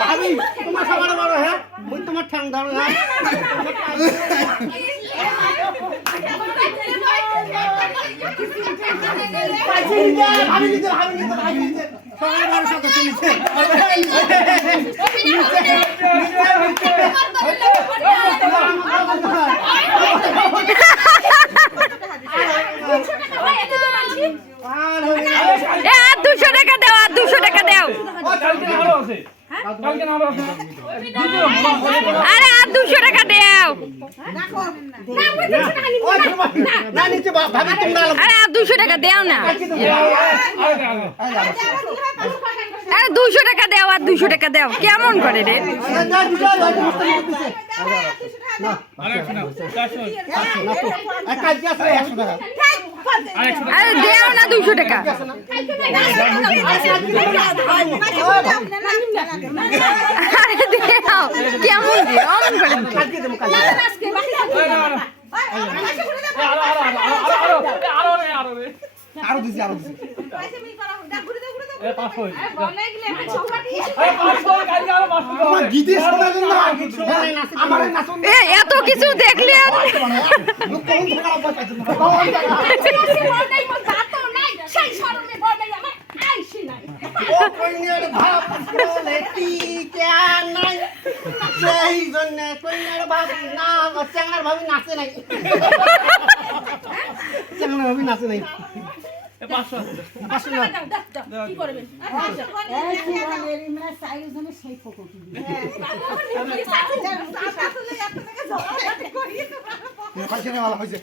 ভাবি তোমার সবার বড় হ্যাঁ মুই তোমার ঠ্যাং ধরো হ্যাঁ ভাবি নিতে ভাবি নিতে ভাবি নিতে সবার বড় আর দুশো টাকা দাও আর দুশো টাকা দাও আরে আর দুশো টাকা দাও। আরে আর দুশো টাকা দাও না আরে দুশো টাকা দাও আর দুশো টাকা দাও কেমন করে রে টাকা। আরে দেও না দুশো টাকা আরে দেও কেমন দিয়ে অমন করে দিতে। কাজ দিয়ে দেবো, কাজ দিয়ে দেবো। আরও দিছি, আরও দিছি। গীতে আমার নাচন কিছু দেখলে। সেই জন্যে ভাব না, নাচে নাই। 好，今天完了，回去，